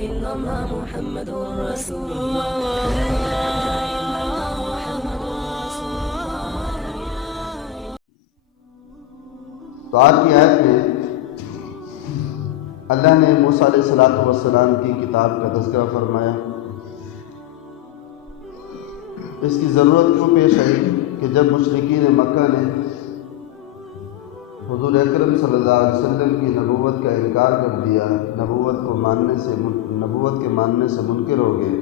إلا الله محمد رسول الله. تو آج کی آیت میں اللہ نے موسیٰ علیہ السلام کی کتاب کا تذکرہ فرمایا. اس کی ضرورت کیوں پیش آئی کہ جب مشرکین مکہ نے حضور اکرم صلی اللہ علیہ وسلم کی نبوت کا انکار کر دیا، نبوت کے ماننے سے منکر ہو گئے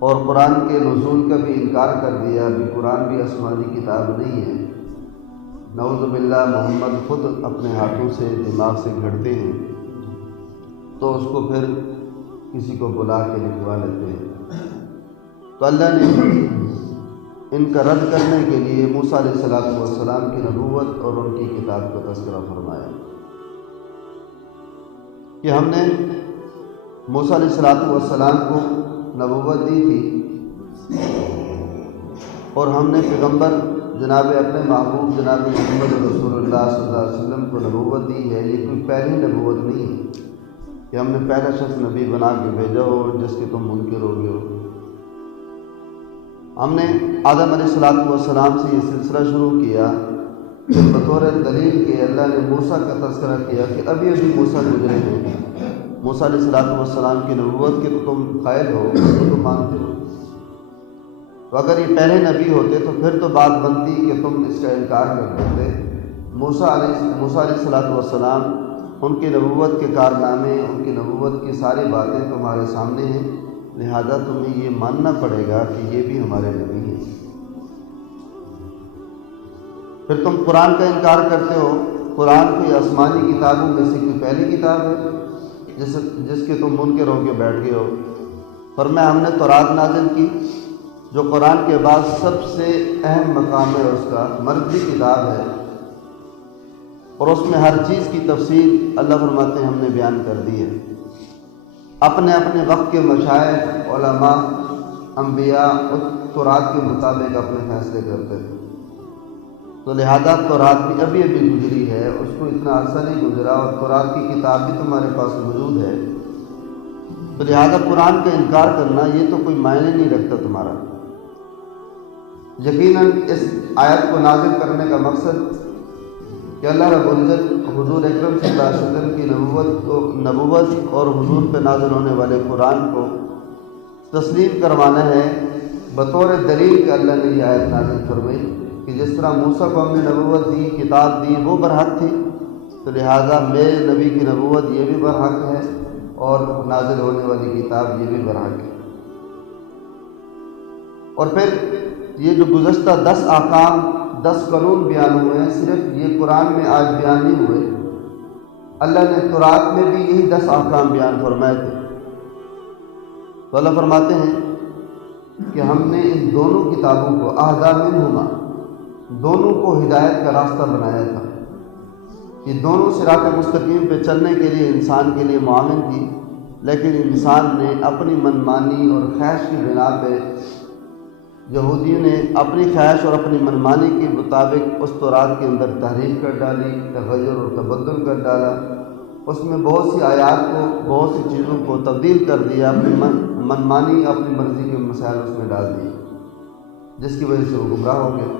اور قرآن کے نزول کا بھی انکار کر دیا کہ قرآن بھی آسمانی کتاب نہیں ہے، نعوذ باللہ محمد خود اپنے ہاتھوں سے دماغ سے گھڑتے ہیں تو اس کو پھر کسی کو بلا کے لکھوا لیتے ہیں. تو اللہ نے ان کا رد کرنے کے لیے موسیٰ علیہ السلام کی نبوت اور ان کی کتاب کا تذکرہ فرمایا کہ ہم نے موسیٰ علیہ السلام کو نبوت دی تھی اور ہم نے پیغمبر جناب اپنے محبوب جناب محمد رسول اللہ صلی اللہ علیہ وسلم کو نبوت دی ہے. یہ کوئی پہلی نبوت نہیں ہے کہ ہم نے پہلا شخص نبی بنا کے بھیجا ہو جس کے تم منکر ہو گئے ہو. ہم نے آدم علیہ السلام سے یہ سلسلہ شروع کیا کہ بطور دلیل کے اللہ نے موسیٰ کا تذکرہ کیا کہ ابھی موسیٰ گزرے ہیں. موسیٰ علیہ السلام کی نبوت کے تو تم قائل ہو، تو مانتے ہو. تو اگر یہ پہلے نبی ہوتے تو پھر تو بات بنتی کہ تم اس کا انکار کر دیتے. موسیٰ علیہ السلام ان کی نبوت کے کارنامے، ان کی نبوت کی ساری باتیں تمہارے سامنے ہیں، لہذا تمہیں یہ ماننا پڑے گا کہ یہ بھی ہمارے نبی ہیں. پھر تم قرآن کا انکار کرتے ہو. قرآن کوئی آسمانی کتابوں میں سے کوئی پہلی کتاب ہے جس کے تم منکر ہو کے بیٹھ گئے ہو. فرمایا ہم نے تورات نازل کی جو قرآن کے بعد سب سے اہم مقام ہے، اس کا مرضی کتاب ہے اور اس میں ہر چیز کی تفصیل اللہ فرماتے ہیں ہم نے بیان کر دی ہے. اپنے اپنے وقت کے مشائخ، علماء، انبیاء اس تورات کے مطابق اپنے فیصلے کرتے تھے. تو لہذا تورات بھی ابھی گزری ہے، اس کو اتنا عرصہ نہیں گزرا اور تورات کی کتاب بھی تمہارے پاس موجود ہے. تو لہذا قرآن کا انکار کرنا یہ تو کوئی معنی نہیں رکھتا تمہارا. یقیناً اس آیت کو نازل کرنے کا مقصد کہ اللہ رب العزت حضور اکرم صلی اللہ علیہ وسلم کی نبوت اور حضور پہ نازل ہونے والے قرآن کو تسلیم کروانا ہے. بطور دلیل کہ اللہ نے یہ آیت نازل فرمائی کہ جس طرح موسیٰ کو ہم نے نبوت دی، کتاب دی، وہ برحق تھی، تو لہٰذا میرے نبی کی نبوت یہ بھی برحق ہے اور نازل ہونے والی کتاب یہ بھی برحق ہے. اور پھر یہ جو گزشتہ 10 احکام 10 قانون بیان ہوئے ہیں، صرف یہ قرآن میں آج بیان نہیں ہوئے. اللہ نے تورات میں بھی یہی 10 احکام بیان فرمائے تھے. تو اللہ فرماتے ہیں کہ ہم نے ان دونوں کتابوں کو اہدیٰ منہما، دونوں کو ہدایت کا راستہ بنایا تھا. یہ دونوں صراط مستقیم پہ چلنے کے لیے انسان کے لیے معاون تھی، لیکن انسان نے اپنی منمانی اور خواہش کی بنا پہ، یہودیوں نے اپنی خواہش اور اپنی منمانی کے مطابق اس تورات کے اندر تحریف کر ڈالی، تغیر اور تبدل کر ڈالا. اس میں بہت سی آیات کو، بہت سی چیزوں کو تبدیل کر دیا، اپنی منمانی، اپنی مرضی کے مسائل اس میں ڈال دیے، جس کی وجہ سے وہ گمراہ ہو گئے.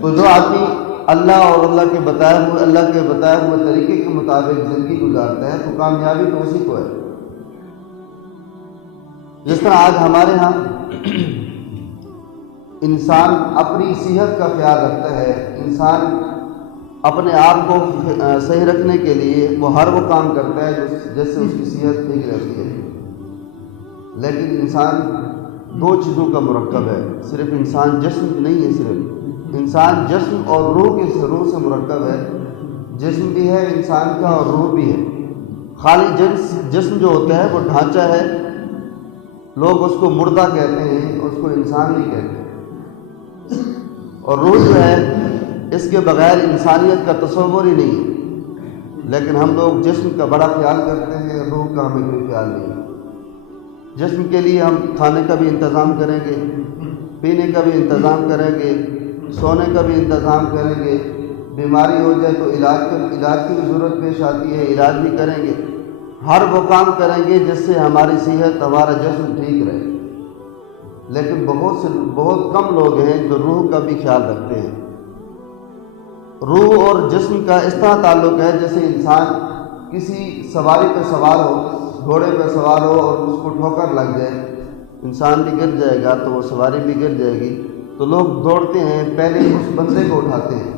تو جو آدمی اللہ اور اللہ کے بتائے ہوئے طریقے کے مطابق زندگی گزارتا ہے تو کامیابی تو اسی کو ہے. جس طرح آج ہمارے ہاں انسان اپنی صحت کا خیال رکھتا ہے، انسان اپنے آپ کو صحیح رکھنے کے لیے ہر وہ کام کرتا ہے جس سے اس کی صحت ٹھیک رہتی ہے. لیکن انسان 2 چیزوں کا مرکب ہے. صرف انسان جسم نہیں ہے، صرف انسان جسم اور روح سے مرکب ہے. جسم بھی ہے انسان کا اور روح بھی ہے. خالی جسم جو ہوتا ہے وہ ڈھانچہ ہے، لوگ اس کو مردہ کہتے ہیں، اس کو انسان نہیں کہتے. اور روح جو ہے اس کے بغیر انسانیت کا تصور ہی نہیں ہے. لیکن ہم لوگ جسم کا بڑا خیال کرتے ہیں، روح کا ہمیں کوئی خیال نہیں. جسم کے لیے ہم کھانے کا بھی انتظام کریں گے، پینے کا بھی انتظام کریں گے، سونے کا بھی انتظام کریں گے، بیماری ہو جائے تو علاج کی بھی ضرورت پیش آتی ہے، علاج بھی کریں گے، ہر وہ کام کریں گے جس سے ہماری صحت، ہمارا جسم ٹھیک رہے۔ لیکن بہت کم لوگ ہیں جو روح کا بھی خیال رکھتے ہیں۔ روح اور جسم کا اس طرح تعلق ہے جیسے انسان کسی سواری پہ سوار ہو، گھوڑے پہ سوار ہو اور اس کو ٹھوکر لگ جائے، انسان بھی گر جائے گا تو وہ سواری بھی گر جائے گی، تو لوگ دوڑتے ہیں، پہلے اس بندے کو اٹھاتے ہیں،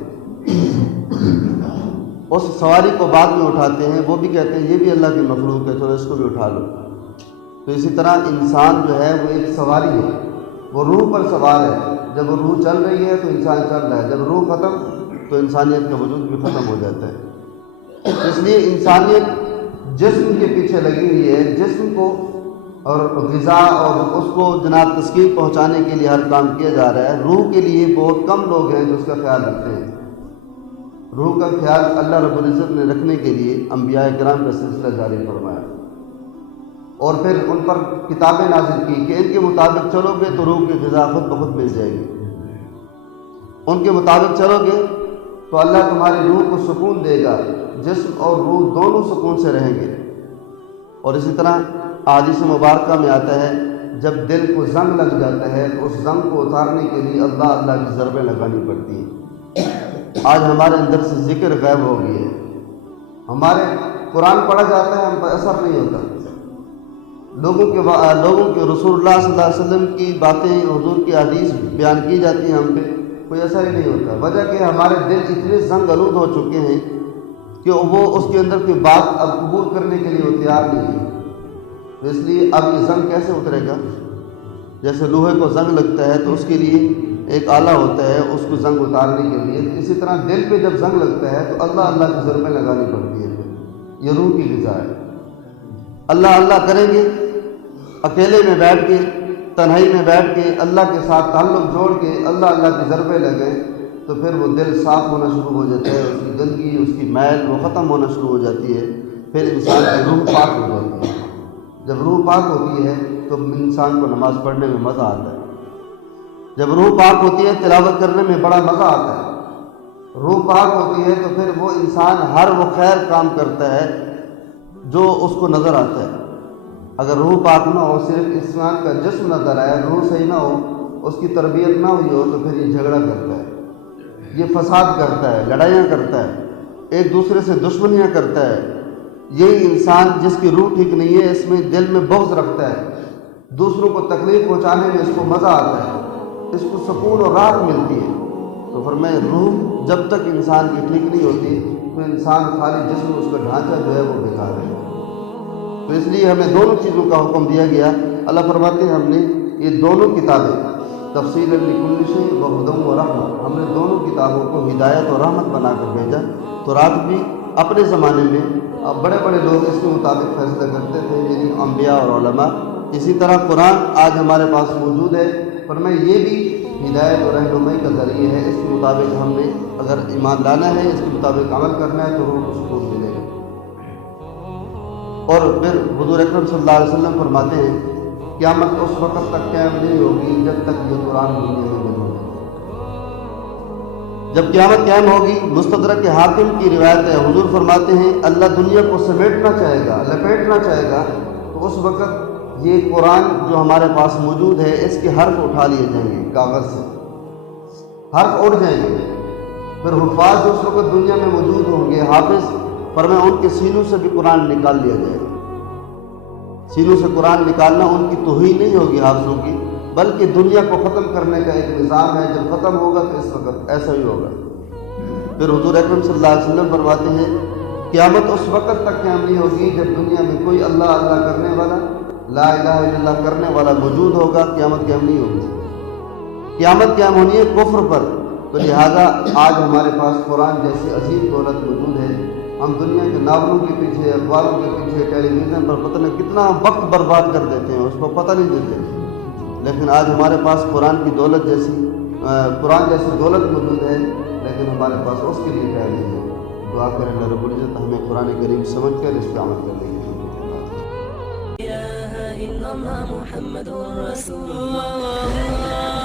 اس سواری کو بعد میں اٹھاتے ہیں، وہ بھی کہتے ہیں یہ بھی اللہ کی مخلوق ہے، چلو اس کو بھی اٹھا لو۔ تو اسی طرح انسان جو ہے وہ ایک سواری ہے، وہ روح پر سوار ہے۔ جب وہ روح چل رہی ہے تو انسان چل رہا ہے، جب روح ختم تو انسانیت کا وجود بھی ختم ہو جاتا ہے۔ اس لیے انسانیت جسم کے پیچھے لگی ہوئی ہے، جسم کو اور غذا اور اس کو جناب تسکین پہنچانے کے لیے ہر کام کیا جا رہا ہے۔ روح کے لیے بہت کم لوگ ہیں جو اس کا خیال رکھتے ہیں۔ روح کا خیال اللہ رب العزت نے رکھنے کے لیے انبیاء کرام کا سلسلہ جاری فرمایا اور پھر ان پر کتابیں نازل کی کہ ان کے مطابق چلو گے تو روح کی غذا خود بخود مل جائے گی، ان کے مطابق چلو گے تو اللہ تمہاری روح کو سکون دے گا، جسم اور روح دونوں سکون سے رہیں گے۔ اور اسی طرح حدیث مبارکہ میں آتا ہے جب دل کو زنگ لگ جاتا ہے تو اس زنگ کو اتارنے کے لیے اللہ کی ضربیں لگانی پڑتی ہیں۔ آج ہمارے اندر سے ذکر غائب ہو گئی ہے، ہمارے قرآن پڑھا جاتا ہے، ہم پر اثر نہیں ہوتا، لوگوں کے رسول اللہ صلی اللہ علیہ وسلم کی باتیں، حضور کی حدیث بیان کی جاتی ہیں، ہم پہ کوئی اثر ہی نہیں ہوتا۔ وجہ کہ ہمارے دل اتنے زنگ آلود ہو چکے ہیں کہ وہ اس کے اندر کوئی بات اب قبول کرنے کے لیے وہ تیار نہیں ہے۔ تو اس لیے اب یہ زنگ کیسے اترے گا؟ جیسے لوہے کو زنگ لگتا ہے تو اس کے لیے ایک آلہ ہوتا ہے اس کو زنگ اتارنے کے لیے، اسی طرح دل پہ جب زنگ لگتا ہے تو اللہ کی ضربیں لگانی پڑتی ہیں۔ یہ روح کی غذا ہے۔ اللہ کریں گے، اکیلے میں بیٹھ کے، تنہائی میں بیٹھ کے اللہ کے ساتھ تعلق جوڑ کے اللہ کی ضربیں لگیں تو پھر وہ دل صاف ہونا شروع ہو جاتا ہے، اس کی گندگی، اس کی میل وہ ختم ہونا شروع ہو جاتی ہے، پھر انسان کی روح پاک ہو جاتی ہے۔ جب روح پاک ہوتی ہے تو انسان کو نماز پڑھنے میں مزہ آتا ہے، جب روح پاک ہوتی ہے تلاوت کرنے میں بڑا مزہ آتا ہے۔ روح پاک ہوتی ہے تو پھر وہ انسان ہر وہ خیر کام کرتا ہے جو اس کو نظر آتا ہے۔ اگر روح پاک نہ ہو، صرف انسان کا جسم نظر آئے، روح صحیح نہ ہو، اس کی تربیت نہ ہوئی ہو تو پھر یہ جھگڑا کرتا ہے، یہ فساد کرتا ہے، لڑائیاں کرتا ہے، ایک دوسرے سے دشمنیاں کرتا ہے۔ یہی انسان جس کی روح ٹھیک نہیں ہے، اس میں دل میں بغض رکھتا ہے، دوسروں کو تکلیف پہنچانے میں اس کو مزہ آتا ہے، اس کو سکون اور راحت ملتی ہے۔ تو فرمائے روح جب تک انسان کی ٹھیک نہیں ہوتی تو انسان خالی جسم، اس کا ڈھانچہ جو ہے وہ بیکار ہے۔ تو اس لیے ہمیں دونوں چیزوں کا حکم دیا گیا۔ اللہ فرماتے ہیں ہم نے یہ دونوں کتابیں تفصیل لکل شیء و ہدی و رحمت، ہم نے دونوں کتابوں کو ہدایت اور رحمت بنا کر بھیجا۔ تو رات بھی اپنے زمانے میں بڑے بڑے لوگ اس کے مطابق فیصلہ کرتے تھے، یعنی انبیاء اور علماء۔ اسی طرح قرآن آج ہمارے پاس موجود ہے، فرمائے یہ بھی ہدایت اور رہنمائی کا ذریعہ ہے، اس کے مطابق ہم نے اگر ایمان لانا ہے، اس کے مطابق عمل کرنا ہے تو روح کو سکون ملے گا۔ اور پھر حضور اکرم صلی اللہ علیہ وسلم فرماتے ہیں قیامت اس وقت تک قائم نہیں ہوگی جب تک یہ قرآن دنیا میں نہیں ہوگا۔ جب قیامت قائم ہوگی، مستدرک حاکم کی روایت ہے، حضور فرماتے ہیں اللہ دنیا کو سمیٹنا چاہے گا، لپیٹنا چاہے گا، تو اس وقت یہ قرآن جو ہمارے پاس موجود ہے اس کے حرف اٹھا لیے جائیں گے، کاغذ سے حرف اڑ جائیں گے۔ پھر حفاظ جو اس وقت دنیا میں موجود ہوں گے، حافظ، فرمایا ان کے سینوں سے بھی قرآن نکال لیا جائے گا۔ سینوں سے قرآن نکالنا ان کی توہین نہیں ہوگی حافظوں کی، بلکہ دنیا کو ختم کرنے کا ایک نظام ہے، جب ختم ہوگا تو اس وقت ایسا ہی ہوگا۔ پھر حضور اکرم صلی اللہ علیہ وسلم فرماتے ہیں قیامت اس وقت تک قائم نہیں ہوگی جب دنیا میں کوئی اللہ کرنے والا، لا الہ الا اللہ کرنے والا موجود ہوگا، قیامت قائم نہیں ہوگی۔ قیامت قائم ہونی ہے کفر پر، تو لہٰذا آج ہمارے پاس قرآن جیسی عظیم دولت موجود ہے۔ ہم دنیا کے ناولوں کے پیچھے، اخباروں کے پیچھے، ٹیلی ویژن پر پتہ نہیں کتنا وقت برباد کر دیتے ہیں، اس کو پتہ نہیں دیتے، لیکن آج ہمارے پاس قرآن جیسی دولت موجود ہے، لیکن ہمارے پاس اس کے لیے ٹائم نہیں ہے۔ دعا کریں اللہ رب العزت ہمیں قرآن کریم سمجھ کر اس پہ عمل کرنے کی محمد رسول اللہ